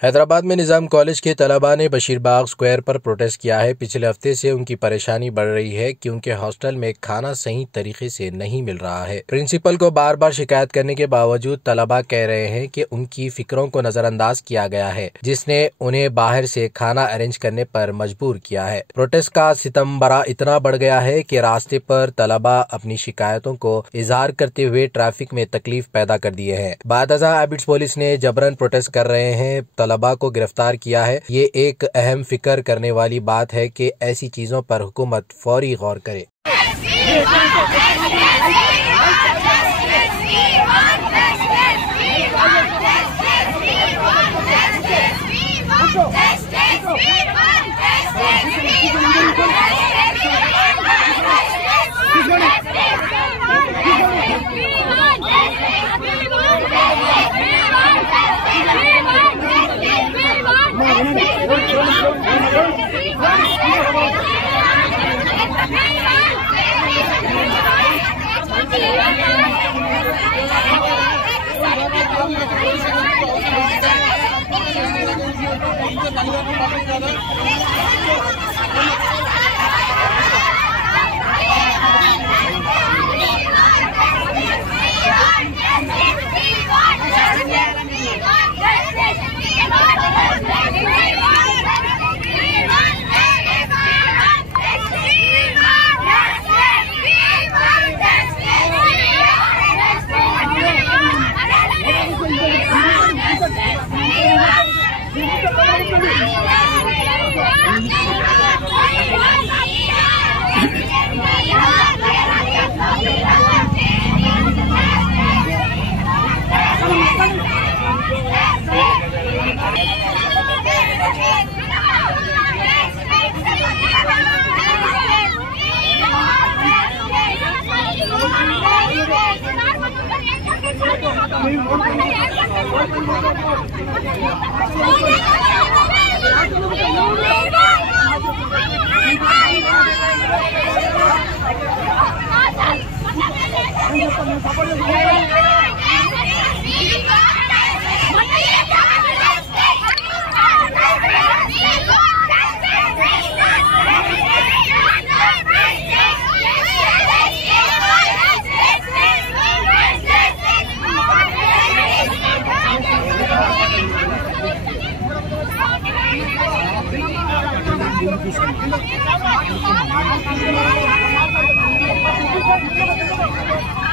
हैदराबाद में निज़ाम कॉलेज के तलबा ने बशीरबाग स्क्वायर पर प्रोटेस्ट किया है। पिछले हफ्ते से उनकी परेशानी बढ़ रही है कि उनके हॉस्टल में खाना सही तरीके से नहीं मिल रहा है। प्रिंसिपल को बार बार शिकायत करने के बावजूद तलबा कह रहे हैं कि उनकी फिक्रों को नजरअंदाज किया गया है, जिसने उन्हें बाहर से खाना अरेंज करने पर मजबूर किया है। प्रोटेस्ट का सितंबरा इतना बढ़ गया है कि रास्ते पर तलबा अपनी शिकायतों को इजहार करते हुए ट्रैफिक में तकलीफ पैदा कर दिए हैं। बादशाह एबिट्स पुलिस ने जबरन प्रोटेस्ट कर रहे हैं तलबा को गिरफ्तार किया है। ये एक अहम फिक्र करने वाली बात है कि ऐसी चीजों पर हुकूमत फौरी गौर करे।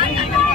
Thank you.